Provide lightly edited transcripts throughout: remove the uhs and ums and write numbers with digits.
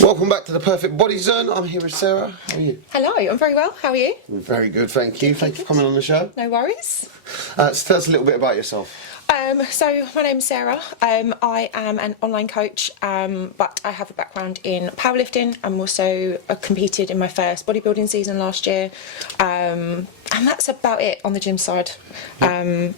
Welcome back to the Perfect Body Zone. I'm here with Sarah. How are you? Hello, I'm very well. How are you? Very good, thank you. Thank you for coming on the show. No worries. So tell us a little bit about yourself. So my name's Sarah. I am an online coach, but I have a background in powerlifting. I'm also competed in my first bodybuilding season last year, and that's about it on the gym side. I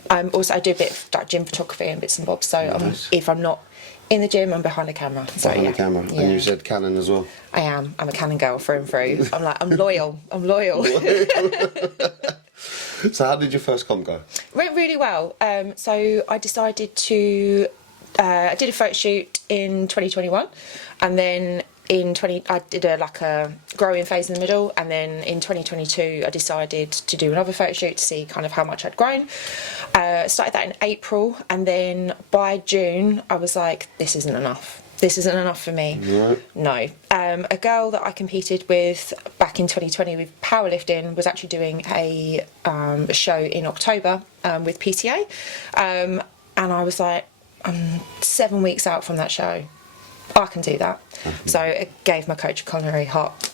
do a bit of like gym photography and bits and bobs. So Nice. if I'm not in the gym, I'm behind the camera. So Behind the camera. Yeah. And you said Canon as well. I am. I'm a Canon girl through and through. I'm loyal. So how did your first comp go? Went really well. So I decided to. I did a photo shoot in 2021, and then I did a growing phase in the middle, and then in 2022 I decided to do another photo shoot to see kind of how much I'd grown. Started that in April, and then by June I was like, this isn't enough. This isn't enough for me. No. A girl that I competed with back in 2020 with powerlifting was actually doing a show in October with PTA, and I was like, I'm 7 weeks out from that show. I can do that. So it gave my coach a coronary heart,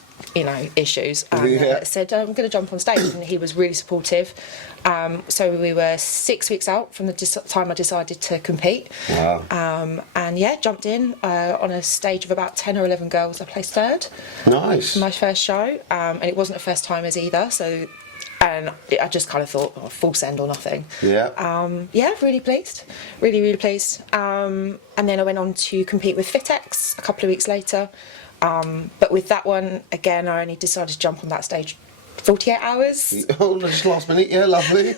issues. And said, I'm going to jump on stage, and he was really supportive. So we were 6 weeks out from the time I decided to compete. Wow. And yeah, jumped in on a stage of about 10 or 11 girls. I placed third. Nice. My first show, and it wasn't a first timers either. So, and I just kind of thought, full send or nothing. Yeah. Yeah, really pleased. Really pleased. And then I went on to compete with FitX a couple of weeks later. But with that one, again, I only decided to jump on that stage 48 hours. Oh, just last minute, yeah, lovely.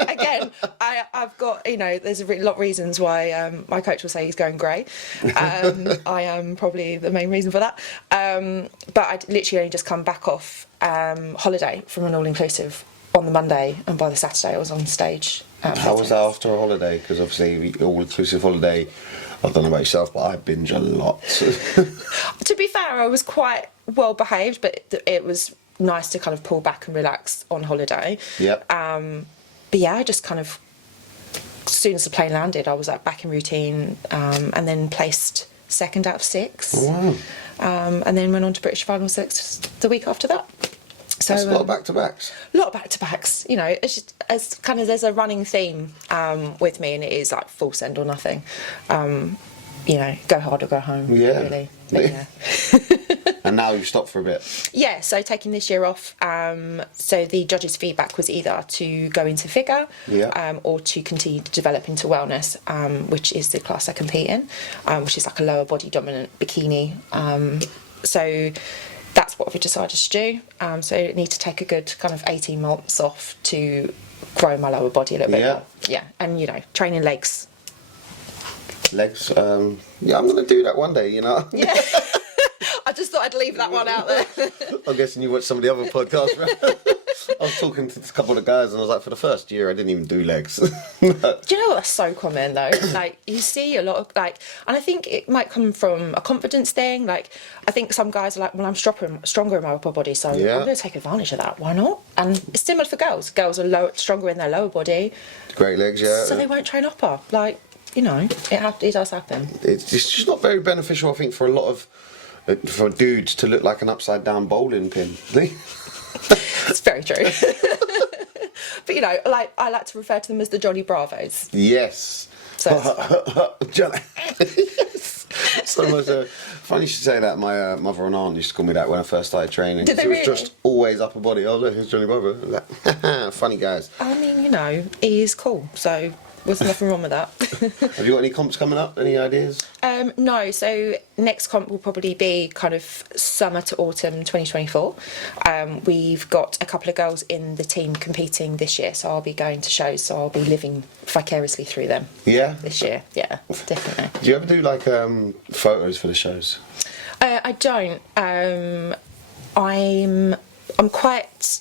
Again, I've got, there's a lot of reasons why my coach will say he's going grey. I am probably the main reason for that. But I'd literally only just come back off holiday from an all-inclusive on the Monday, and by the Saturday I was on stage. How was that after a holiday? Because obviously, all-inclusive holiday, I don't know about yourself, but I binge a lot. To be fair, I was quite well behaved, but it was nice to kind of pull back and relax on holiday. Yep. But yeah, I just kind of, as soon as the plane landed, I was back in routine, and then placed second out of 6. Oh, wow. And then went on to British Final 6 the week after that. So that's a lot of back-to-backs. A lot of back-to-backs. It's just as kind of there's a running theme with me, and it is like full send or nothing. Go hard or go home. Yeah. Really. But, yeah. And now you've stopped for a bit. Yeah, so taking this year off, so the judges' feedback was either to go into figure, or to continue to develop into wellness, which is the class I compete in, which is like a lower body dominant bikini. So that's what we decided to do. So I need to take a good kind of 18 months off to grow my lower body a little bit more. Yeah, and training legs. Legs, I'm going to do that one day, Yeah. I just thought I'd leave that one out there. I'm guessing you watched some of the other podcasts, right? I was talking to a couple of guys, and I was like, for the first year, I didn't even do legs. Do you know what? That's so common, though. You see a lot of, and I think it might come from a confidence thing. I think some guys are like, well, I'm stronger in my upper body, so I'm going to take advantage of that. Why not? And it's similar for girls. Girls are stronger in their lower body. Great legs, yeah. So they won't train upper. It does happen. It's just not very beneficial, I think, for a lot of for dudes to look like an upside down bowling pin. It's very true. But I like to refer to them as the Johnny Bravos. Yes. So Johnny. So much. Funny you should say that. My mother and aunt used to call me that when I first started training. Did they really? It was just always upper body. Oh look, here's Johnny Bravo. Funny guys. I mean, he is cool. So there's nothing wrong with that. Have you got any comps coming up? Any ideas? No, so next comp will probably be kind of summer to autumn 2024. We've got a couple of girls in the team competing this year, so I'll be going to shows, so I'll be living vicariously through them. Yeah? This year, yeah, definitely. Do you ever do photos for the shows? I don't. I'm quite...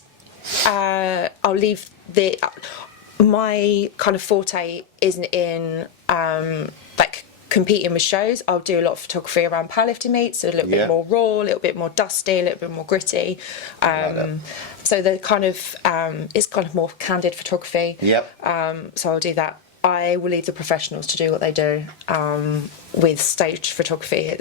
I'll leave the... My kind of forte isn't in competing with shows. I'll do a lot of photography around powerlifting meets, so a little bit more raw, a little bit more dusty, a little bit more gritty. So the kind of it's kind of more candid photography. So I'll do that. I will leave the professionals to do what they do. With stage photography,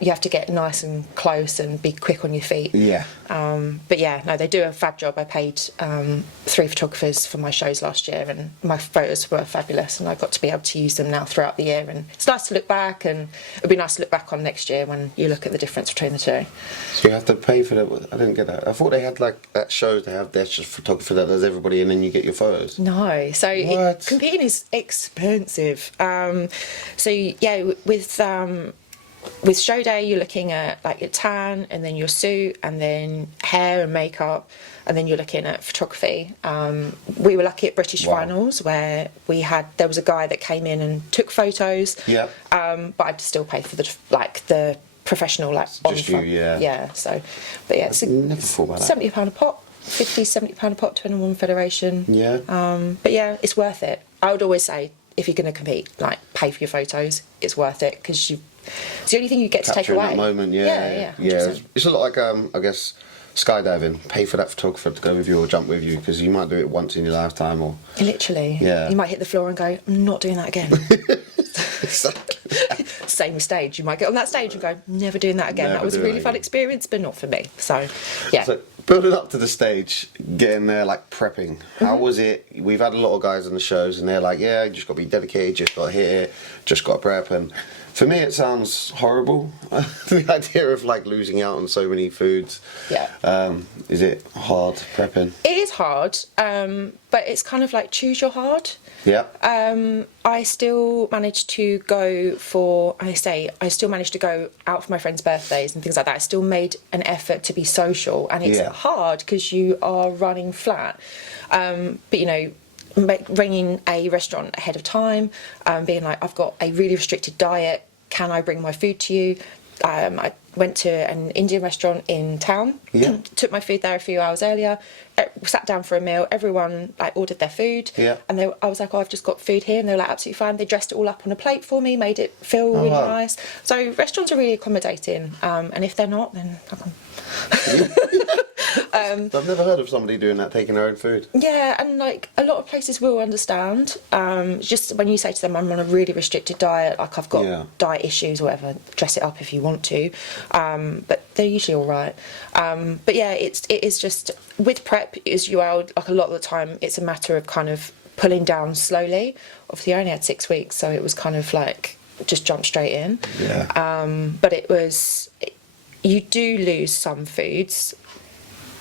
you have to get nice and close and be quick on your feet. Yeah. But yeah, no, they do a fab job. I paid 3 photographers for my shows last year, and my photos were fabulous, and I got to be able to use them now throughout the year. And it's nice to look back, and it'll be nice to look back on next year when you look at the difference between the two. So you have to pay for that? I didn't get that. I thought they had like at shows they have their just photographer that does everybody, and then you get your photos. No, so competing is expensive. So yeah, with show day, you're looking at like your tan, and then your suit, and then hair and makeup, and then you're looking at photography. We were lucky at British finals where there was a guy that came in and took photos. Yeah. But I'd still pay for the professional Just you, yeah. Yeah. So, but yeah, it's Never thought about that. £70 a pop, £50-70 a pop, depending on federation. Yeah. But yeah, it's worth it. I would always say if you're going to compete, like pay for your photos. It's worth it because it's the only thing you get to take away. Capturing that moment, yeah. It's a lot like I guess skydiving. Pay for that photographer to go with you or jump with you because you might do it once in your lifetime or. Literally. Yeah. You might hit the floor and go, I'm not doing that again. Exactly. Same with stage. You might get on that stage and go, never doing that again. Never That was a doing really that fun again. experience, but not for me. So, yeah. So building up to the stage, getting there, like prepping. How was it? We've had a lot of guys on the shows, and they're like, "Yeah, you just got to be dedicated, just got to hit it, just got to prep." And for me, it sounds horrible. The idea of like losing out on so many foods. Yeah. Is it hard prepping? It is hard, but it's kind of like choose your hard. Yeah. I still managed to go I still managed to go out for my friends' birthdays and things like that. I still made an effort to be social, and it's hard because you are running flat. But you know, ringing a restaurant ahead of time, being like, I've got a really restricted diet, can I bring my food to you? I went to an Indian restaurant in town, took my food there a few hours earlier, sat down for a meal, everyone like ordered their food, and I was like, I've just got food here, and they were like, absolutely fine. They dressed it all up on a plate for me, made it feel really nice. So restaurants are really accommodating, and if they're not, then how come? I've never heard of somebody doing that, taking their own food. Yeah, and like a lot of places will understand. Just when you say to them, I'm on a really restricted diet, like I've got diet issues or whatever, dress it up if you want to. But they're usually all right. But yeah, it is just with prep, as you are, like a lot of the time, it's a matter of kind of pulling down slowly. Obviously, I only had 6 weeks, so it was kind of like just jump straight in. Yeah. But you do lose some foods,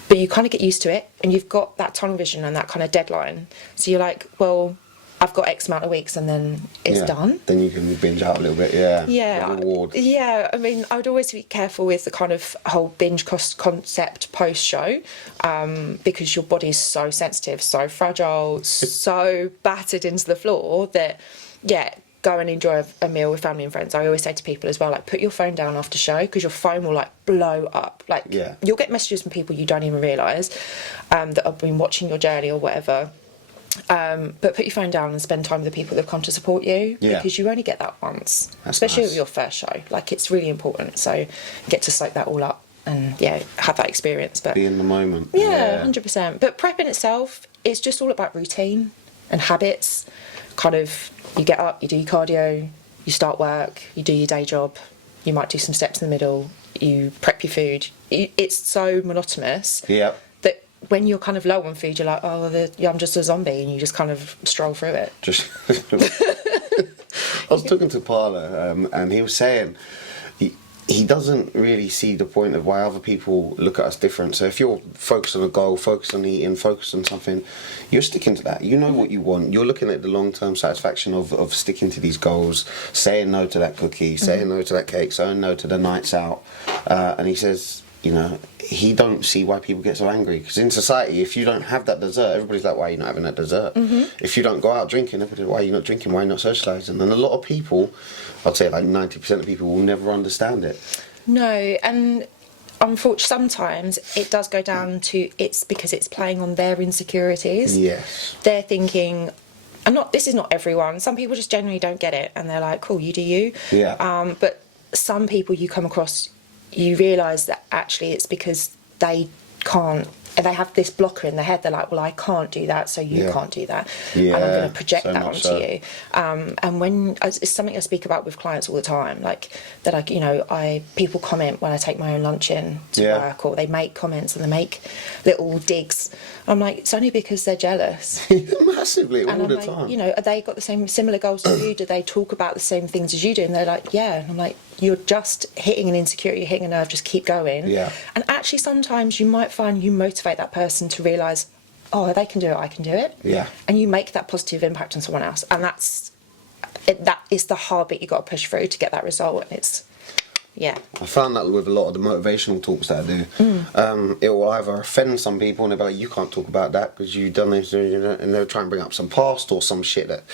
but you kind of get used to it, and you've got that tunnel vision and that kind of deadline. So you're like, well, I've got X amount of weeks and then it's done. Then you can binge out a little bit, yeah. Yeah. The reward. Yeah, I mean, I would always be careful with the kind of whole binge concept post-show, because your body's so sensitive, so fragile, so battered into the floor that, go and enjoy a meal with family and friends. I always say to people as well, like, put your phone down after show because your phone will like blow up. Like, you'll get messages from people you don't even realise that have been watching your journey or whatever. But put your phone down and spend time with the people that have come to support you because you only get that once, especially with your first show. Like, it's really important. So get to soak that all up and have that experience. But be in the moment. Yeah, 100%. But prepping itself, it's just all about routine and habits. Kind of, you get up, you do your cardio, you start work, you do your day job, you might do some steps in the middle, you prep your food. It's so monotonous that when you're kind of low on food, you're like, I'm just a zombie, and you just kind of stroll through it. I was talking to Parla, and he was saying he doesn't really see the point of why other people look at us different. So if you're focused on a goal, focused on eating, focused on something, you're sticking to that. You know what you want. You're looking at the long-term satisfaction of sticking to these goals, saying no to that cookie, saying no to that cake, saying no to the nights out. And he says, you know, he don't see why people get so angry. Because in society, if you don't have that dessert, everybody's like, why are you not having that dessert? If you don't go out drinking, everybody's, why are you not drinking? Why are you not socialising? And a lot of people, I'd say like 90% of people will never understand it. No, and unfortunately, sometimes it does go down to it's because it's playing on their insecurities. Yes. They're thinking, this is not everyone. Some people just genuinely don't get it, and they're like, cool, you do you. Yeah. But some people you come across, you realise that actually it's because they can't they have this blocker in their head. They're like, well, I can't do that, so you can't do that. Yeah, and I'm going to project so that much onto so. you. And when it's something I speak about with clients all the time, like that, people comment when I take my own lunch in to work, or they make comments and they make little digs. I'm like, it's only because they're jealous. Massively, all the like, time. Are they got the same similar goals as you? Do they talk about the same things as you do? And they're like, yeah. And I'm like, you're just hitting an insecurity, you're hitting a nerve, just keep going. Yeah. And actually sometimes you might find you motivate that person to realise, oh, they can do it, I can do it. Yeah. And you make that positive impact on someone else. And that is the hard bit you've got to push through to get that result. And it's, yeah. I found that with a lot of the motivational talks that I do. It will either offend some people and they'll be like, you can't talk about that because you've done this, and they'll try and bring up some past or some shit that,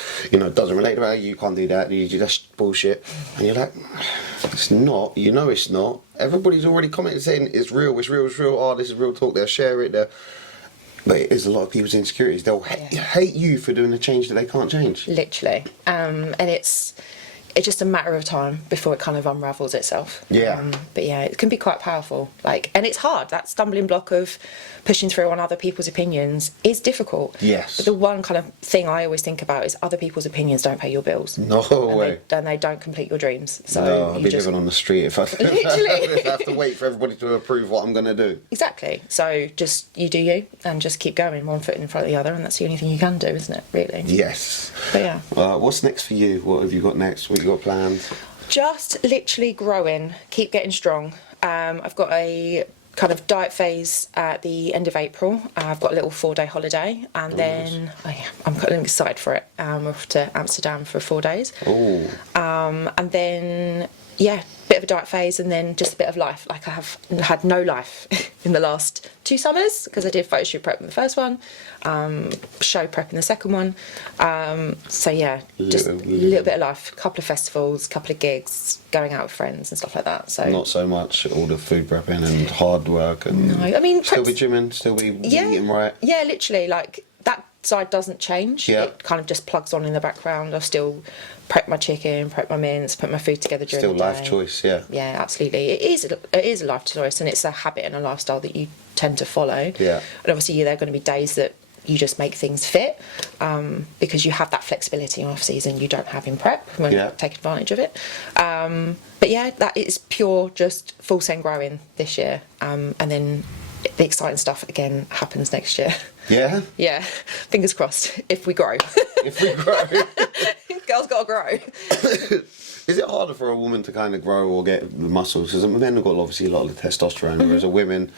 doesn't relate to that. You can't do that, that's bullshit. And you're like, it's not, it's not. Everybody's already commented saying it's real, oh, this is real talk, they'll share it, but it is a lot of people's insecurities. They'll hate you for doing a change that they can't change. Literally. And it's just a matter of time before it kind of unravels itself. Yeah. But yeah, it can be quite powerful. And it's hard. That stumbling block of pushing through on other people's opinions is difficult. Yes. But the one kind of thing I always think about is other people's opinions don't pay your bills. No way. And they don't complete your dreams. So no, I'll be living on the street if I have to wait for everybody to approve what I'm going to do. Exactly. So just you do you and just keep going, one foot in front of the other, and that's the only thing you can do, isn't it, really? Yes. But yeah. What's next for you? What have you got next? What have you got planned? Just literally growing, keep getting strong. I've got a kind of diet phase at the end of April. I've got a little 4-day holiday, and then I'm kind of excited for it. We're off to Amsterdam for 4 days. Oh. And then, bit of a diet phase, and then just a bit of life. I have had no life in the last 2 summers because I did photo shoot prep in the first one, show prep in the second one. Just a little bit of life, a couple of festivals, a couple of gigs, going out with friends and stuff like that. So not so much all the food prepping and hard work and no, I mean still be gymming, still be eating right. Yeah, literally, that side doesn't change. Yeah. It kind of just plugs on in the background. I still prep my chicken, prep my mince, put my food together during still the day. life choice, yeah. Yeah, absolutely. It is a life choice, and it's a habit and a lifestyle that you tend to follow. Yeah. And obviously there are going to be days that you just make things fit, because you have that flexibility in off season you don't have in prep when you take advantage of it. But yeah, that is pure just full send growing this year, and then the exciting stuff again happens next year. Yeah? Yeah, fingers crossed, if we grow. If we grow. Girls gotta grow. Is it harder for a woman to kind of grow or get the muscles? Because men have got obviously a lot of the testosterone, whereas a women,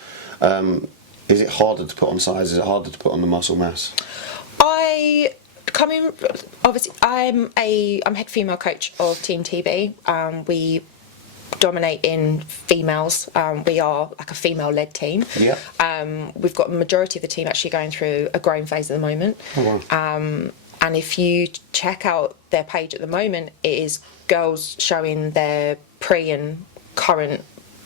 is it harder to put on size? Is it harder to put on the muscle mass? Obviously, I'm head female coach of Team TB. We dominate in females. We are like a female-led team. Yeah. We've got a majority of the team actually going through a growing phase at the moment. Oh, wow. And if you check out their page at the moment, it is girls showing their pre and current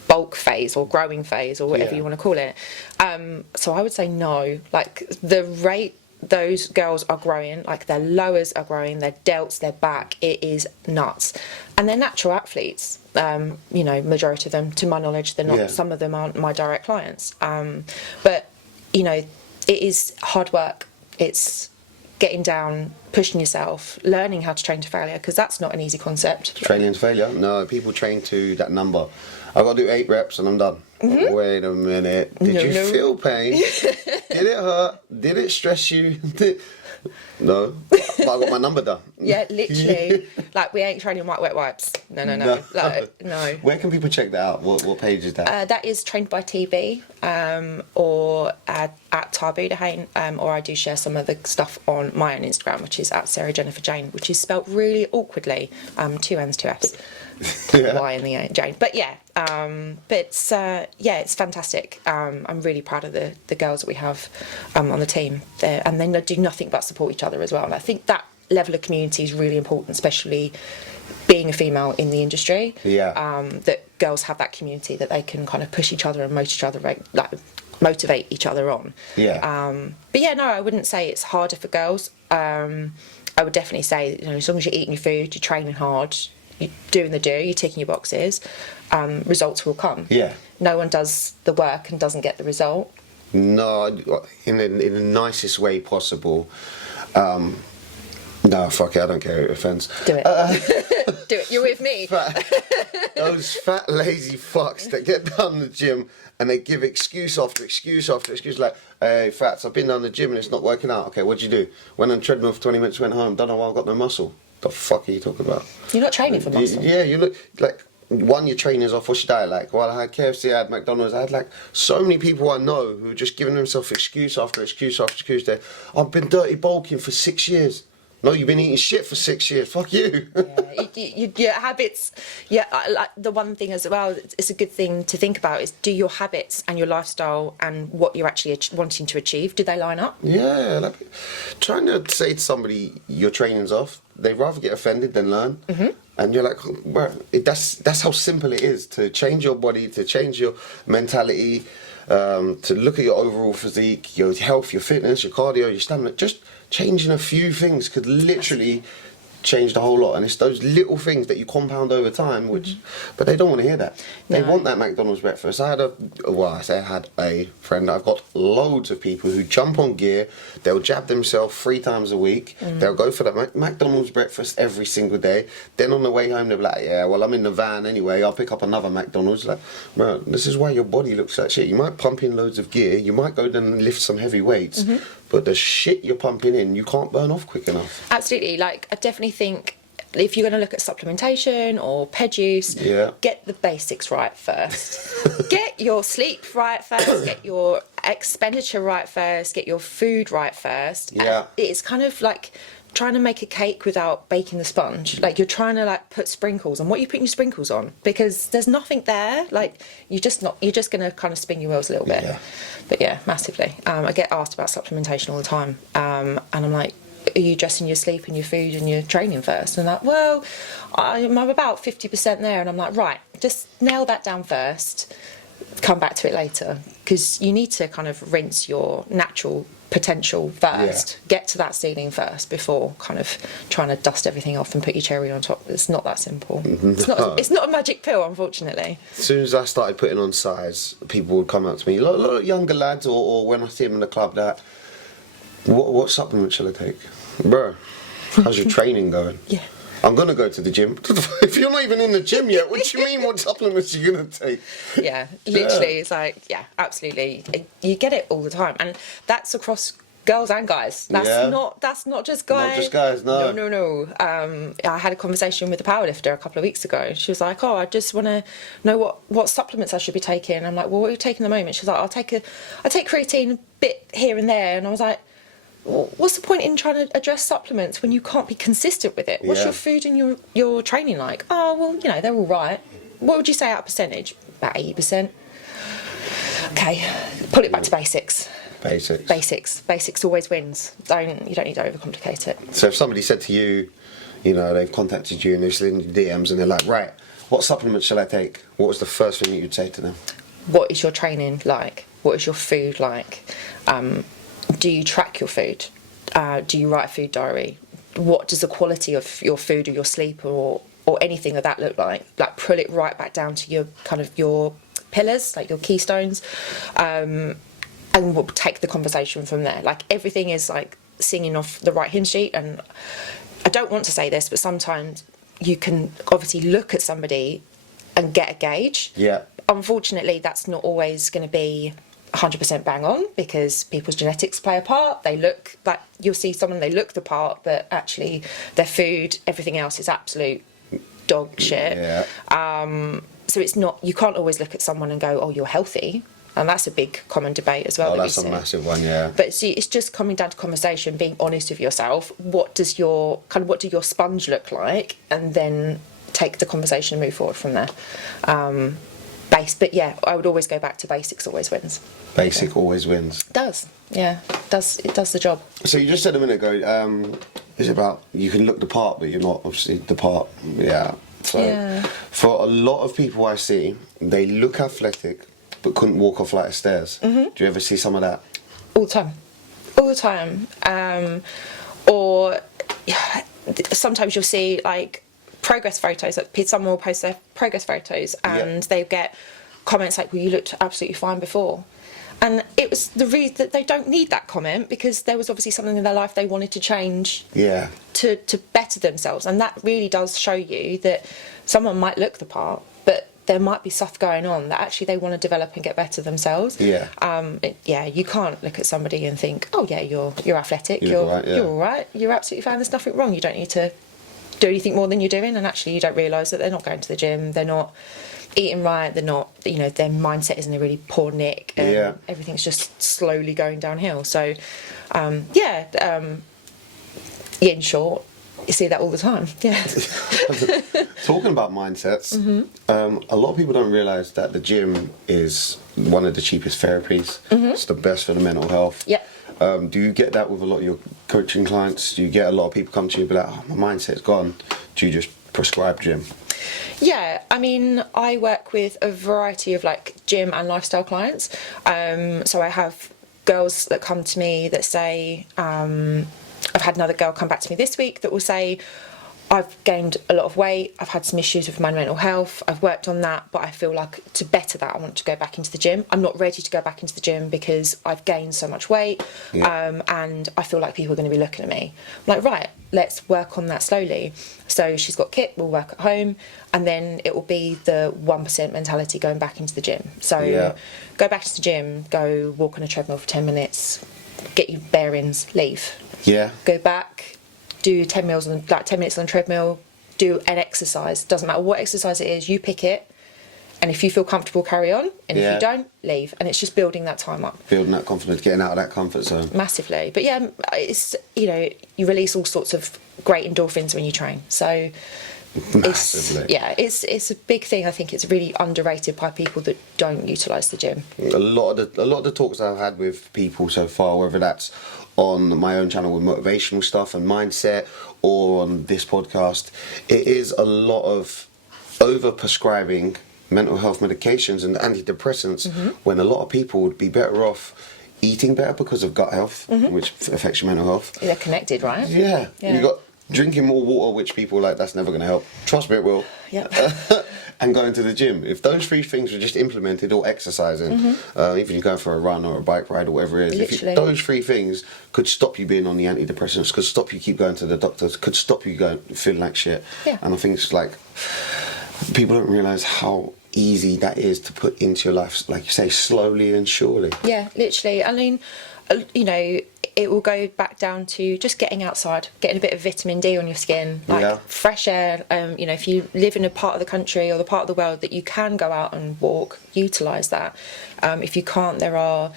bulk phase or growing phase or whatever you want to call it. So I would say no. Like the rate those girls are growing, like their lowers are growing, their delts, their back, it is nuts. And they're natural athletes, majority of them, to my knowledge. They're not, some of them aren't my direct clients. But, it is hard work. It's getting down, pushing yourself, learning how to train to failure, because that's not an easy concept. Training to failure? No, people train to that number. I've got to do 8 reps and I'm done. Mm-hmm. Wait a minute. Did you feel pain? Did it hurt? Did it stress you? No. But I got my number done. Yeah, literally. Like, we ain't training white wet wipes. No. No. Where can people check that out? What page is that? That is Trained by TB, or at Taboo Dehane, or I do share some of the stuff on my own Instagram, which is at Sarah Jennifer Jane, which is spelt really awkwardly, 2 N's, 2 F's. Y in the Jane. But yeah, it's fantastic. I'm really proud of the girls that we have on the team there, and they do nothing but support each other as well. And I think that level of community is really important, especially being a female in the industry. Yeah. That girls have that community that they can kind of push each other and motivate each other on. Yeah. But yeah, no, I wouldn't say it's harder for girls. I would definitely say, as long as you're eating your food, you're training hard, you're doing the do, you're ticking your boxes, results will come. Yeah. No one does the work and doesn't get the result. No, in the nicest way possible. No, fuck it, I don't care if it offends. Do it. Do it. You're with me. Those fat, lazy fucks that get down the gym and they give excuse after excuse after excuse, like, hey, Fats, I've been down the gym and it's not working out. Okay, what'd you do? Went on the treadmill for 20 minutes, went home, don't know why I've got no muscle. The fuck are you talking about? You're not training for muscle. Yeah, you look like, one, your trainers off, what's your diet like? Well, I had KFC, I had McDonald's, I had like so many people I know who are just giving themselves excuse after excuse after excuse. I've been dirty bulking for 6 years. No, you've been eating shit for 6 years. Fuck you. Your habits. Yeah, like the one thing as well. It's a good thing to think about is, do your habits and your lifestyle and what you're actually wanting to achieve, do they line up? Yeah, like trying to say to somebody your training's off, they'd rather get offended than learn. Mm-hmm. And you're like, well, that's how simple it is to change your body, to change your mentality, to look at your overall physique, your health, your fitness, your cardio, your stamina. Just changing a few things could literally change the whole lot. And it's those little things that you compound over time, which, but they don't want to hear that. They want that McDonald's breakfast. I had a friend. I've got loads of people who jump on gear. They'll jab themselves 3 times a week. They'll go for that McDonald's breakfast every single day. Then on the way home, they'll be like, yeah, well, I'm in the van anyway. I'll pick up another McDonald's. Like, bro, this is why your body looks like shit. You might pump in loads of gear. You might go down and lift some heavy weights. But the shit you're pumping in, you can't burn off quick enough. Absolutely. Like, I definitely think if you're going to look at supplementation or ped use, get the basics right first. Get your sleep right first, get your expenditure right first, get your food right first. Yeah. And it's kind of like trying to make a cake without baking the sponge. Like, you're trying to like put sprinkles on. What are you putting your sprinkles on? Because there's nothing there. Like, you're just going to kind of spin your wheels a little bit. Yeah. But yeah, massively. I get asked about supplementation all the time. And I'm like, are you addressing your sleep and your food and your training first? And I'm like, well, I'm about 50% there. And I'm like, right, just nail that down first, come back to it later. Because you need to kind of rinse your natural potential first, get to that ceiling first before kind of trying to dust everything off and put your cherry on top. It's not that simple. It's not a magic pill, unfortunately. As soon as I started putting on size, people would come up to me, a lot of younger lads, or when I see them in the club, that, what supplement shall I take? Bro, how's your training going? Yeah. I'm going to go to the gym. If you're not even in the gym yet, what do you mean what supplements are you going to take? Yeah, literally, it's like, yeah, absolutely. You get it all the time. And that's across girls and guys. That's not just guys. Not just guys, no. No. I had a conversation with a powerlifter a couple of weeks ago. She was like, oh, I just want to know what supplements I should be taking. I'm like, well, what are you taking at the moment? She's like, I take creatine a bit here and there. And I was like, what's the point in trying to address supplements when you can't be consistent with it? What's your food and your training like? Oh, well, they're all right. What would you say out of percentage? About 80%. Okay, pull it back to basics. Basics always wins. You don't need to overcomplicate it. So if somebody said to you, they've contacted you and they've slid in DMs and they're like, right, what supplements shall I take? What was the first thing that you'd say to them? What is your training like? What is your food like? Do you track your food? Do you write a food diary? What does the quality of your food or your sleep or anything of that look like? Like, pull it right back down to your kind of your pillars, like your keystones, and we'll take the conversation from there. Like, everything is like singing off the right hymn sheet. And I don't want to say this, but sometimes you can obviously look at somebody and get a gauge. Yeah. Unfortunately, that's not always going to be 100% bang on, because people's genetics play a part. They look like, you'll see someone, they look the part, but actually their food, everything else is absolute dog shit. Yeah. So it's not, you can't always look at someone and go, oh, you're healthy. And that's a big common debate as well. Oh, that's a massive one, yeah. But see, it's just coming down to conversation, being honest with yourself. What do your sponge look like? And then take the conversation and move forward from there. But yeah, I would always go back to basics always wins. Basic always wins. It does, yeah. It does the job. So you just said a minute ago, it's about, you can look the part, but you're not obviously the part. Yeah. So for a lot of people I see, they look athletic, but couldn't walk a flight of stairs. Mm-hmm. Do you ever see some of that? All the time. Or sometimes you'll see like progress photos, like someone will post their progress photos and they get comments like, well, you looked absolutely fine before. And it was the reason that they don't need that comment, because there was obviously something in their life they wanted to change to better themselves. And that really does show you that someone might look the part, but there might be stuff going on that actually they want to develop and get better themselves. You can't look at somebody and think, oh yeah, you're athletic, you're all right, you're absolutely fine, there's nothing wrong, you don't need to do anything more than you're doing. And actually you don't realise that they're not going to the gym, they're not eating right, they're not, their mindset is in a really poor nick, and everything's just slowly going downhill. So in short, you see that all the time. Talking about mindsets, a lot of people don't realise that the gym is one of the cheapest therapies. It's the best for the mental health. Do you get that with a lot of your coaching clients? Do you get a lot of people come to you and be like, oh, my mindset's gone? Do you just prescribe gym? Yeah, I mean, I work with a variety of like gym and lifestyle clients. So I have girls that come to me that say, I've had another girl come back to me this week that will say, I've gained a lot of weight, I've had some issues with my mental health, I've worked on that, but I feel like to better that I want to go back into the gym. I'm not ready to go back into the gym because I've gained so much weight, and I feel like people are going to be looking at me. I'm like, right, let's work on that slowly. So she's got kit, we'll work at home, and then it will be the 1% mentality going back into the gym. So go back to the gym, go walk on a treadmill for 10 minutes, get your bearings, leave. Go back, do 10 minutes on the treadmill, do an exercise. Doesn't matter what exercise it is, you pick it, and if you feel comfortable, carry on, and if you don't, leave. And it's just building that time up, building that confidence, getting out of that comfort zone massively. But yeah, it's you release all sorts of great endorphins when you train, so massively. It's a big thing. I think it's really underrated by people that don't utilise the gym. A lot of the talks I've had with people so far, whether that's on my own channel with motivational stuff and mindset, or on this podcast, it is a lot of over prescribing mental health medications and antidepressants, when a lot of people would be better off eating better because of gut health, which affects your mental health. They're connected, right? You got drinking more water, which people are like, that's never going to help. Trust me, it will. And going to the gym. If those three things were just implemented, or exercising, even you go for a run or a bike ride or whatever it is, those three things could stop you being on the antidepressants, could stop you keep going to the doctors, could stop you going feeling like shit. And I think it's like, people don't realise how easy that is to put into your life, like you say, slowly and surely. Yeah, literally. I mean, it will go back down to just getting outside, getting a bit of vitamin D on your skin, like fresh air. If you live in a part of the country or the part of the world that you can go out and walk, utilise that. If you can't, there are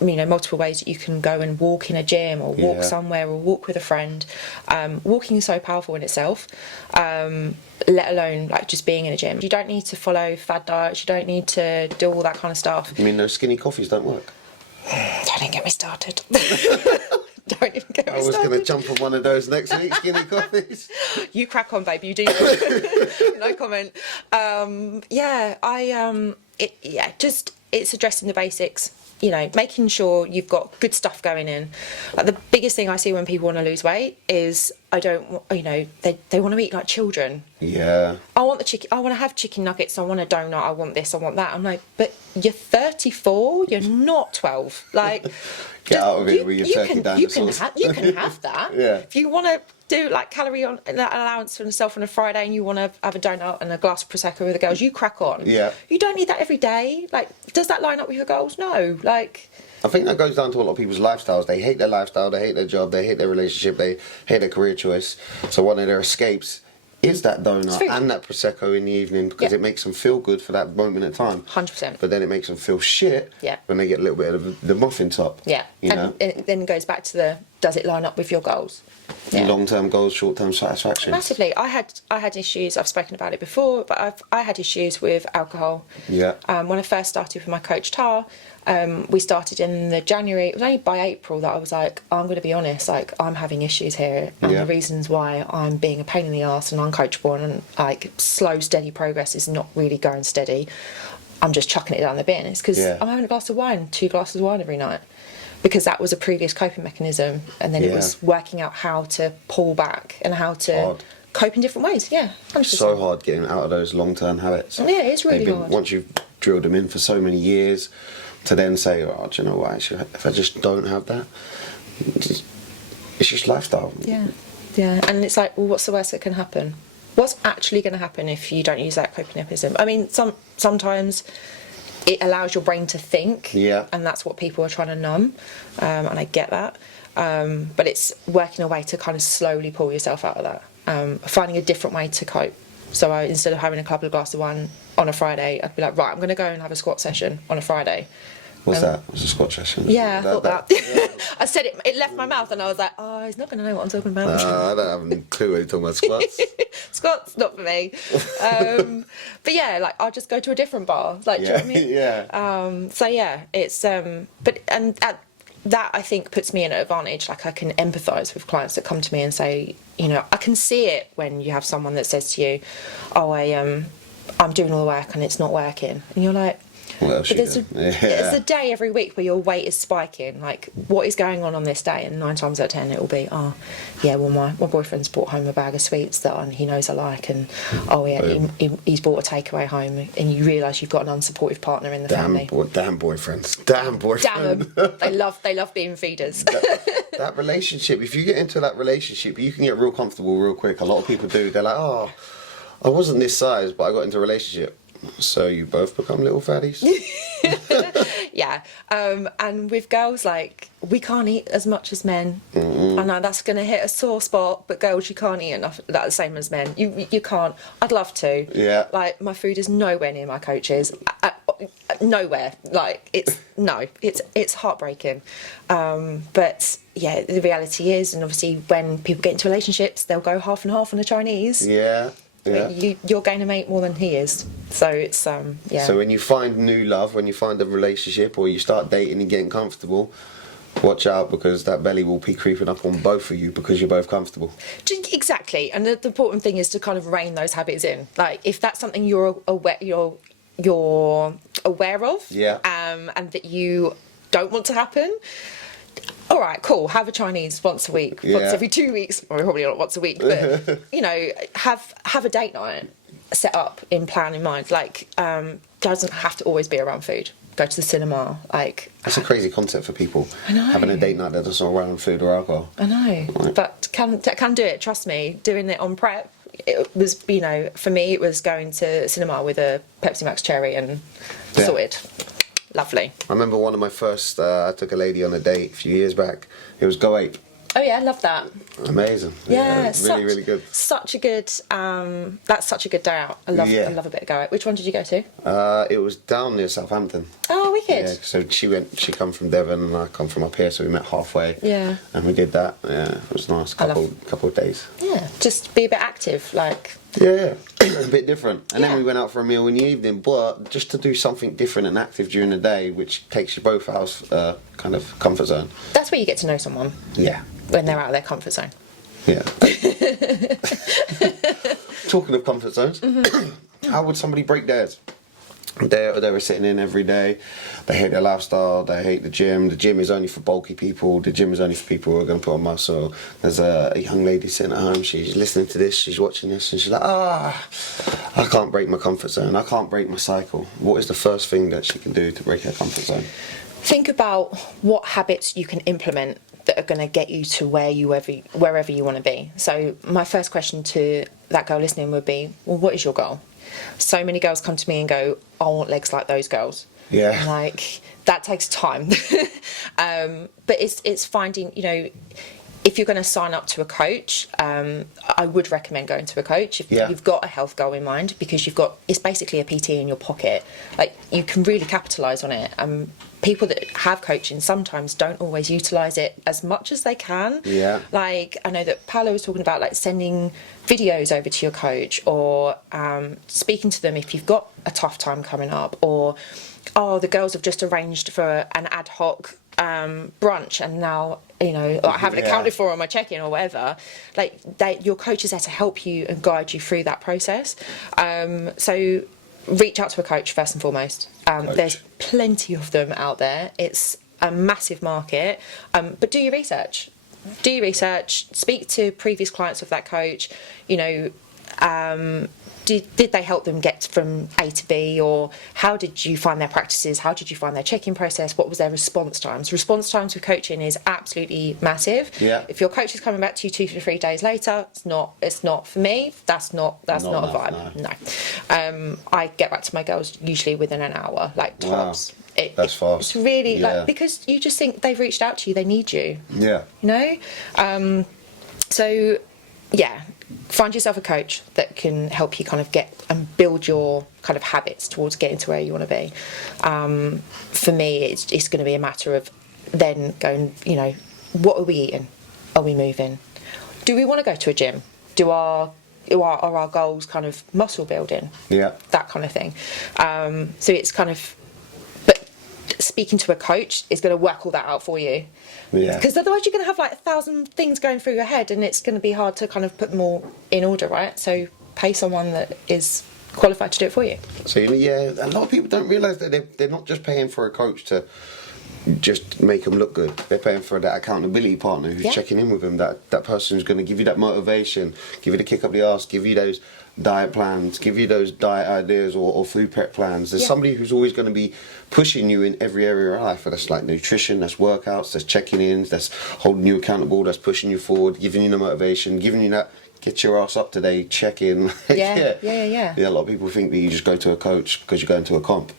multiple ways that you can go and walk in a gym, or walk somewhere, or walk with a friend. Walking is so powerful in itself, let alone like just being in a gym. You don't need to follow fad diets, you don't need to do all that kind of stuff. You mean those skinny coffees don't work? Don't even get me started. Don't even get me started. I was going to jump on one of those next week, skinny coffees. You crack on, babe. You do. No comment. It's addressing the basics. Making sure you've got good stuff going in. Like, the biggest thing I see when people want to lose weight is they want to eat like children. I want the chicken. I want to have chicken nuggets. I want a donut. I want this. I want that. I'm like, but you're 34. You're not 12. Like, get out of it with your turkey dinosaurs. You can have that. If you want to do like calorie allowance for yourself on a Friday, and you want to have a donut and a glass of prosecco with the girls, you crack on. You don't need that every day. Like, does that line up with your goals? No. Like, I think that goes down to a lot of people's lifestyles. They hate their lifestyle, they hate their job, they hate their relationship, they hate their career choice. So one of their escapes is that donut and that prosecco in the evening, because it makes them feel good for that moment in time. 100%. But then it makes them feel shit when they get a little bit of the muffin top. And it then goes back to does it line up with your goals? Long-term goals, short-term satisfaction. Massively. I had issues. I've spoken about it before, but I had issues with alcohol. When I first started with my coach Tar, we started in the January. It was only by April that I was like, I'm going to be honest, like, I'm having issues here, and the reasons why I'm being a pain in the arse and uncoachable, and like slow, steady progress is not really going steady. I'm just chucking it down the bin. It's because I'm having a glass of wine, 2 glasses of wine every night, because that was a previous coping mechanism, and then it was working out how to pull back and how to cope in different ways. 100%. So hard getting out of those long-term habits. Yeah, it's really hard. Once you've drilled them in for so many years, to then say, oh, do you know what, actually, if I just don't have that, it's just lifestyle. Yeah, and it's like, well, what's the worst that can happen? What's actually going to happen if you don't use that coping mechanism? I mean, sometimes it allows your brain to think, and that's what people are trying to numb, and I get that. But it's working a way to kind of slowly pull yourself out of that, finding a different way to cope. So instead of having a couple of glasses of wine on a Friday, I'd be like, right, I'm going to go and have a squat session on a Friday. What's that? What's a squat session? Yeah, I thought that. I said it, it left my mouth, and I was like, oh, he's not going to know what I'm talking about. I don't have a clue what you're talking about squats. Squats, not for me. But yeah, like, I'll just go to a different bar. Like, do you know what I mean? Yeah. So yeah, it's, that I think puts me in an advantage. Like, I can empathise with clients that come to me and say, you know, I can see it when you have someone that says to you, oh, I'm doing all the work and it's not working. And you're like, what else but there's a day every week where your weight is spiking. Like, what is going on this day? And 9 times out of 10 it will be, oh yeah, well my boyfriend's brought home a bag of sweets that he knows I like, and oh yeah, he's brought a takeaway home, and you realise you've got an unsupportive partner in the family. Damn boyfriends. Damn them. They love being feeders. That relationship, if you get into that relationship, you can get real comfortable real quick. A lot of people do. They're like, oh, I wasn't this size, but I got into a relationship. So you both become little fatties? Yeah, and with girls, like, we can't eat as much as men. I know that's going to hit a sore spot, but girls, you can't eat enough, that's the same as men. You can't. I'd love to. Yeah. Like, my food is nowhere near my coach's. Nowhere. Like, it's heartbreaking. But yeah, the reality is, and obviously when people get into relationships, they'll go half and half on the Chinese. Yeah. You're going to make more than he is, so it's yeah. So when you find new love, when you find a relationship, or you start dating and getting comfortable, watch out, because that belly will be creeping up on both of you because you're both comfortable. Exactly, and the important thing is to kind of rein those habits in. Like, if that's something you're aware of, and that you don't want to happen, all right, cool, have a Chinese once a week, once every 2 weeks, or probably not once a week, but you know, have a date night set up in plan in mind. Like, doesn't have to always be around food. Go to the cinema, like, that's a crazy concept for people. I know, having a date night that doesn't around food or alcohol. I know, right. But can do it. Trust me, doing it on prep. It was, you know, for me, it was going to cinema with a Pepsi Max cherry and sorted. Lovely. I remember one of my first, I took a lady on a date a few years back. It was Go Ape. Oh yeah, I love that. Amazing. Yeah, really good. Such a good, that's such a good day out. I love a bit of Go Ape. Which one did you go to? It was down near Southampton. Oh, wicked. Yeah, so she come from Devon and I come from up here, so we met halfway. Yeah. And we did that. Yeah, it was nice. Couple of days. Yeah, just be a bit active, like. Yeah, a bit different. And then we went out for a meal in the evening, but just to do something different and active during the day, which takes you both out of kind of comfort zone. That's where you get to know someone. Yeah. When they're out of their comfort zone. Yeah. Talking of comfort zones, how would somebody break theirs? They were sitting in every day. They hate their lifestyle. They hate the gym. The gym is only for bulky people. The gym is only for people who are going to put on muscle. There's a young lady sitting at home. She's listening to this. She's watching this, and she's like, I can't break my comfort zone. I can't break my cycle. What is the first thing that she can do to break her comfort zone? Think about what habits you can implement that are going to get you to wherever you want to be. So my first question to that girl listening would be, well, what is your goal? So many girls come to me and go, I want legs like those girls. Yeah. Like, that takes time. But it's finding, you know, if you're going to sign up to a coach, I would recommend going to a coach if you've got a health goal in mind, because it's basically a PT in your pocket. Like, you can really capitalise on it. People that have coaching sometimes don't always utilise it as much as they can. Yeah. Like, I know that Paolo was talking about, like, sending videos over to your coach, or speaking to them if you've got a tough time coming up, or, the girls have just arranged for an ad hoc brunch, and now, you know, I haven't accounted for on my check-in or whatever. Like, your coach is there to help you and guide you through that process. So reach out to a coach first and foremost. There's plenty of them out there. It's a massive market, but do your research. Speak to previous clients of that coach. You know, did they help them get from A to B, or how did you find their practices? How did you find their check-in process? What was their response times? Response times with coaching is absolutely massive. Yeah. If your coach is coming back to you 2 to 3 days later, it's not for me. That's not a vibe. No. I get back to my girls usually within an hour, like tops. Wow. That's fast. It's really like, because you just think they've reached out to you, they need you. Yeah. You know? So yeah, find yourself a coach that can help you kind of get and build your kind of habits towards getting to where you want to be. For me, it's going to be a matter of then going, you know, what are we eating? Are we moving? Do we want to go to a gym? Are our goals kind of muscle building? Yeah. That kind of thing. So it's kind of, but speaking to a coach is going to work all that out for you. Yeah. Because otherwise you're going to have like 1,000 things going through your head, and it's going to be hard to kind of put them all in order, right? So pay someone that is qualified to do it for you. So yeah, a lot of people don't realise that they're not just paying for a coach to just make them look good. They're paying for that accountability partner who's checking in with them. That person who's going to give you that motivation, give you the kick up the arse, give you those diet plans, give you those diet ideas or food prep plans. There's somebody who's always going to be pushing you in every area of your life. That's like nutrition, that's workouts, that's checking in, that's holding you accountable, that's pushing you forward, giving you the motivation, giving you that get your ass up today, check in. Yeah, a lot of people think that you just go to a coach because you're going to a comp.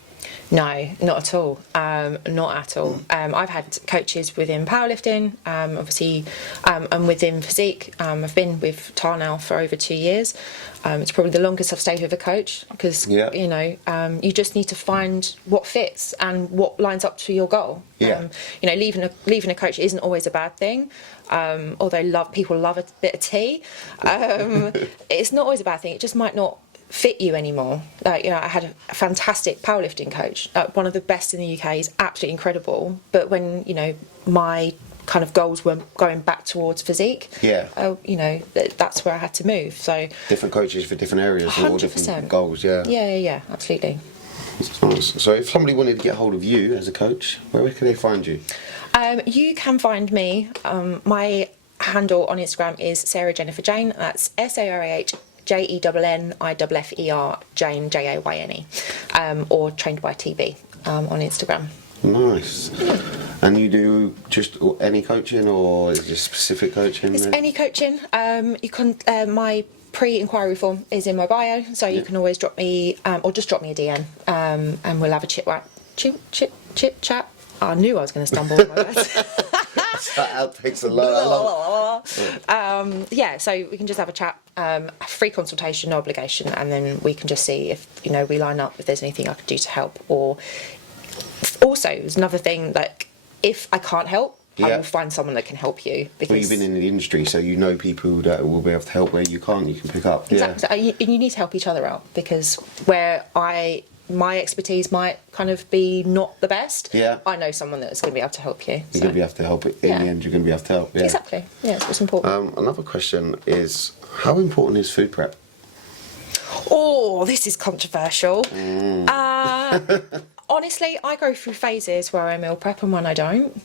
No, not at all. Not at all. I've had coaches within powerlifting, obviously, and within physique. I've been with Tar now for over 2 years. It's probably the longest I've stayed with a coach because, you know, you just need to find what fits and what lines up to your goal. Yeah. You know, leaving a coach isn't always a bad thing. Although people love a bit of tea. It's not always a bad thing. It just might not fit you anymore. Like, you know, I had a fantastic powerlifting coach, one of the best in the UK. He's absolutely incredible. But when, you know, my kind of goals were going back towards physique, you know, that's where I had to move. So different coaches for different areas, 100%. Or different goals. Yeah, absolutely. That's nice. So if somebody wanted to get hold of you as a coach, where can they find you? You can find me. My handle on Instagram is Sarah Jennifer Jane. That's SARAH JENNIFFER Jane JAYNE, or Trained by TB on Instagram. Nice. And you do just any coaching, or is it just specific coaching? It's any coaching. You can. My pre-inquiry form is in my bio, so you can always drop me, or just drop me a DM, and we'll have a chit chat. I knew I was going to stumble on my words. That outtakes a lot. So we can just have a chat, a free consultation, no obligation, and then we can just see if, you know, we line up, if there's anything I can do to help. Or also, there's another thing, like, if I can't help, I will find someone that can help you. Because well, you've been in the industry, so you know people that will be able to help where you can't. You can pick up. Exactly. And you need to help each other out, because where my expertise might kind of be not the best. I know someone that's going to be able to help you. You're going to be able to help it. In the end, you're going to be able to help. Exactly. Yeah, it's important. Another question is, how important is food prep? Oh, this is controversial. Honestly, I go through phases where I meal prep and when I don't.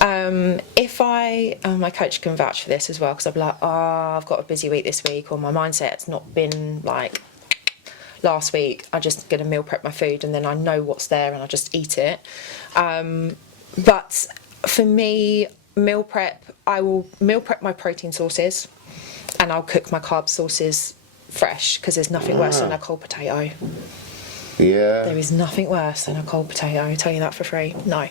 My coach can vouch for this as well, because I'm like, I've got a busy week this week, or my mindset's not been like last week. I'm just going to meal prep my food, and then I know what's there and I just eat it. But for me, meal prep, I will meal prep my protein sources, and I'll cook my carb sources fresh, because there's nothing worse than a cold potato. Yeah. There is nothing worse than a cold potato. I tell you that for free. No.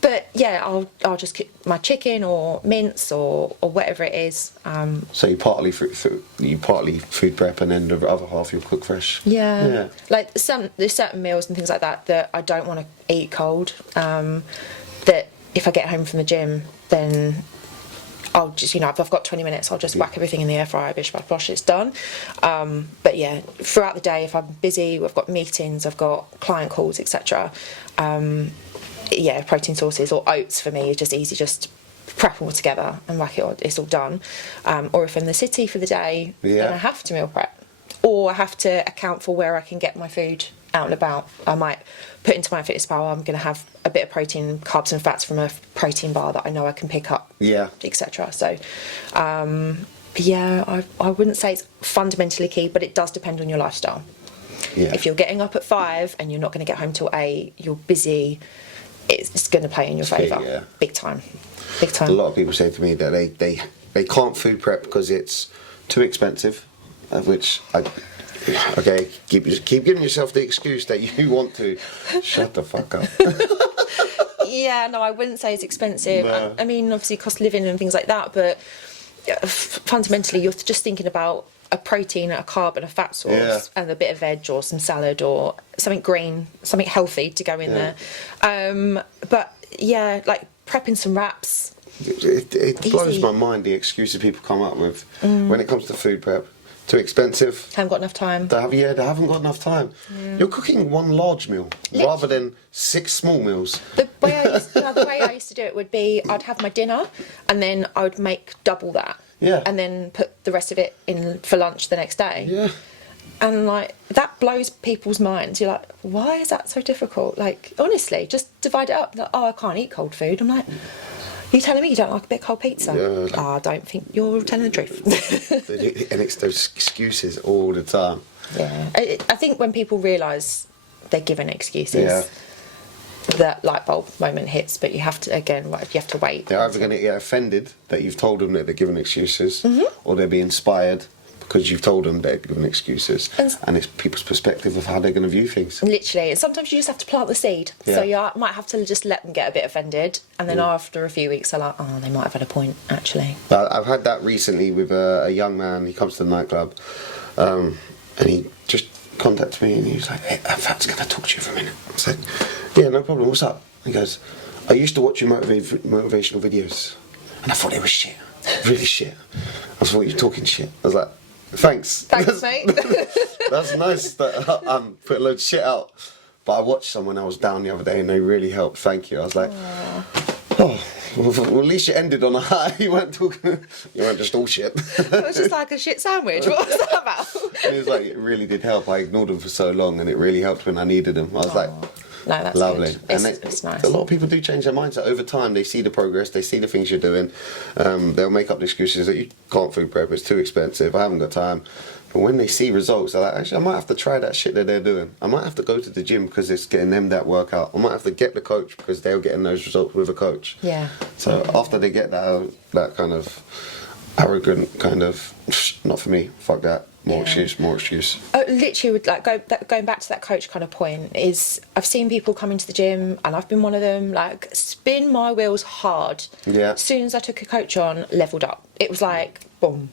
But yeah, I'll just cook my chicken or mince or whatever it is. So you partly food prep, and then the other half you'll cook fresh. Yeah. Like there's certain meals and things like that I don't want to eat cold. That if I get home from the gym, then I'll just, you know, if I've got 20 minutes, I'll just whack everything in the air fryer, bish, bash, bosh, it's done. But yeah, throughout the day, if I'm busy, I've got meetings, I've got client calls, etc. Protein sources or oats for me is just easy, just prep all together and whack it on, it's all done. Or if I'm in the city for the day, then I have to meal prep. Or I have to account for where I can get my food out and about. I might put into my fitness bar, I'm going to have a bit of protein, carbs and fats from a protein bar that I know I can pick up, etc. So Yeah, I wouldn't say it's fundamentally key, but it does depend on your lifestyle. Yeah. If you're getting up at 5 and you're not going to get home till 8, you're busy, it's going to play in your favour. Yeah. Big time. Big time. A lot of people say to me that they can't food prep because it's too expensive, which okay, keep giving yourself the excuse that you want to. Shut the fuck up. Yeah, no, I wouldn't say it's expensive. No. I mean, obviously cost of living and things like that, but fundamentally you're just thinking about a protein, a carb and a fat source, and a bit of veg or some salad or something green, something healthy to go in there. But yeah, like prepping some wraps. It blows my mind the excuses people come up with when it comes to food prep. Too expensive. Haven't got enough time. They haven't got enough time. Yeah. You're cooking one large meal rather than 6 small meals. The way I used to do it would be I'd have my dinner and then I would make double that. Yeah. And then put the rest of it in for lunch the next day. Yeah. And like that blows people's minds. You're like, why is that so difficult? Like honestly, just divide it up. Like, oh, I can't eat cold food. I'm like, you telling me you don't like a bit of cold pizza? Yeah. Oh, I don't think you're telling the truth. And it's those excuses all the time. Yeah. I think when people realise they're given excuses, that light bulb moment hits, but you have to, again, you have to wait. They're either going to get offended that you've told them that they're giving excuses, or they'll be inspired because you've told them they're giving excuses. And it's people's perspective of how they're going to view things. Literally. And sometimes you just have to plant the seed. Yeah. So you might have to just let them get a bit offended. And then after a few weeks, they're like, oh, they might have had a point, actually. I've had that recently with a young man. He comes to the nightclub, and he just contacted me and he was like, hey, Fat's going to talk to you for a minute. I said, yeah, no problem, what's up? He goes, I used to watch your motivational videos and I thought they were shit, really shit. I thought you were talking shit. I was like, thanks mate. That's nice that I'm putting loads of shit out. But I watched someone else down the other day and they really helped, thank you. I was like, oh, well, at least you ended on a high. You weren't just all shit. It was just like a shit sandwich. What was that about? It was like, it really did help. I ignored them for so long and it really helped when I needed them. I was like, no, that's lovely. Good. And it's nice. A lot of people do change their mindset over time. They see the progress, they see the things you're doing. They'll make up the excuses that you can't food prep, it's too expensive, I haven't got time. But when they see results, they're like, actually, I might have to try that shit that they're doing. I might have to go to the gym because it's getting them that workout. I might have to get the coach because they're getting those results with a coach. Yeah. So after they get that kind of arrogant kind of, not for me, fuck that. More excuse. Literally, would like going back to that coach kind of point is I've seen people come into the gym and I've been one of them. Like spin my wheels hard. Yeah. As soon as I took a coach on, leveled up. It was like boom.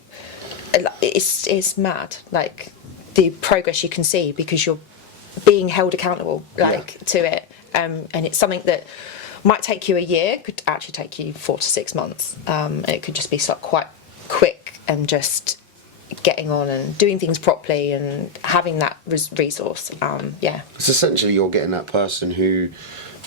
It's mad. Like the progress you can see because you're being held accountable. To it. And it's something that might take you a year, could actually take you 4 to 6 months. And it could just be quite quick and just getting on and doing things properly and having that resource. It's essentially you're getting that person who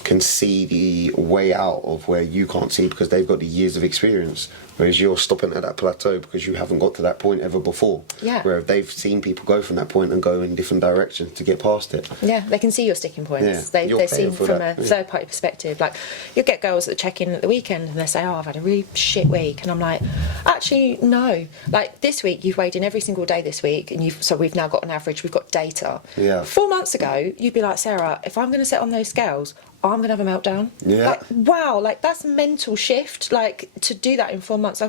can see the way out of where you can't see because they've got the years of experience, whereas you're stopping at that plateau because you haven't got to that point ever before. Yeah. Where they've seen people go from that point and go in different directions to get past it. Yeah, they can see your sticking points. Yeah. They've seen from a third party perspective. Like you'll get girls that check in at the weekend and they say, oh, I've had a really shit week, and I'm like, actually no. Like this week you've weighed in every single day this week, and so we've now got an average, we've got data. Yeah. 4 months ago you'd be like, Sarah, if I'm going to sit on those scales, I'm going to have a meltdown. Yeah. Like, wow, like that's a mental shift. Like to do that in 4 months,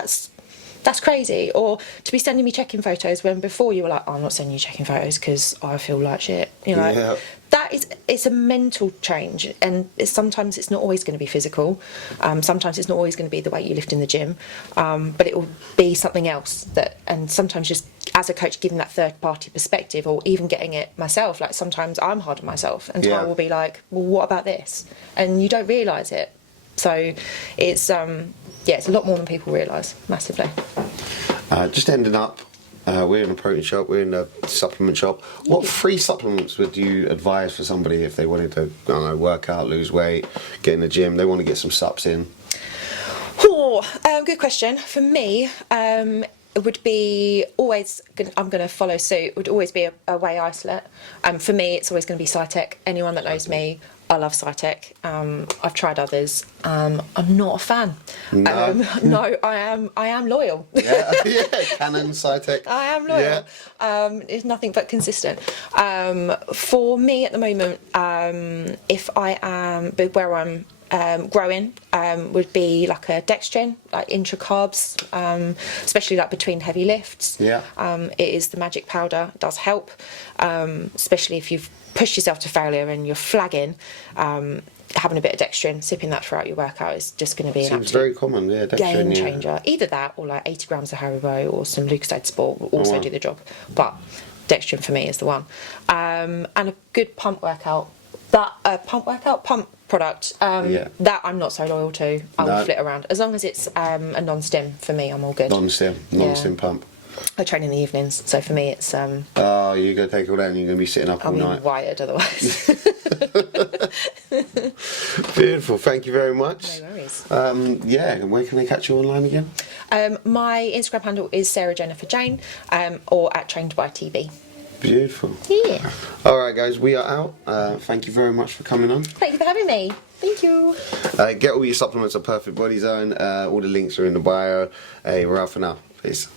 that's crazy. Or to be sending me check-in photos when before you were like, oh, I'm not sending you check-in photos because I feel like shit. You know, it's a mental change, and sometimes it's not always going to be physical. Sometimes it's not always going to be the weight you lift in the gym, but it will be something else and sometimes just as a coach giving that third party perspective, or even getting it myself. Like sometimes I'm hard on myself and I will be like, well, what about this? And you don't realise it. So it's it's a lot more than people realise, massively. Just ending up, we're in a protein shop, we're in a supplement shop. What free supplements would you advise for somebody if they wanted to, I don't know, work out, lose weight, get in the gym, they want to get some sups in? Good question. For me, it would be I'm going to follow suit, would always be a whey isolate. For me, it's always going to be Cytec. Anyone that knows me, I love Cytec. I've tried others. I'm not a fan. No. No, I am loyal. Yeah, yeah, Canon, Cytec. I am loyal. Yeah. It's nothing but consistent. For me at the moment, if I am, but where I'm growing, would be like a dextrin, like intra carbs, especially like between heavy lifts. Yeah. It is the magic powder. It does help, especially if you've pushed yourself to failure and you're flagging. Having a bit of dextrin, sipping that throughout your workout is just going to be an Seems absolute very common, yeah, dextrin, game yeah. changer. Either that or like 80 grams of Haribo or some Lucozade Sport will also wow. do the job. But dextrin for me is the one. And a good pump workout. Pump product. Yeah. That I'm not so loyal to. I'll No. flit around. As long as it's a non-stim, for me, I'm all good. Non-stim pump. I train in the evenings, so for me it's Oh, you're going to take all that and you're going to be sitting up all I'll be night. wired otherwise. Beautiful, thank you very much. No worries. Yeah, and where can they catch you online again? My Instagram handle is Sarah Jennifer Jane, or at Trained by TB. Beautiful. Yeah. All right, guys, we are out. Thank you very much for coming on. Thank you for having me. Thank you. Get all your supplements at Perfect Body Zone. All the links are in the bio. We're out for now. Peace.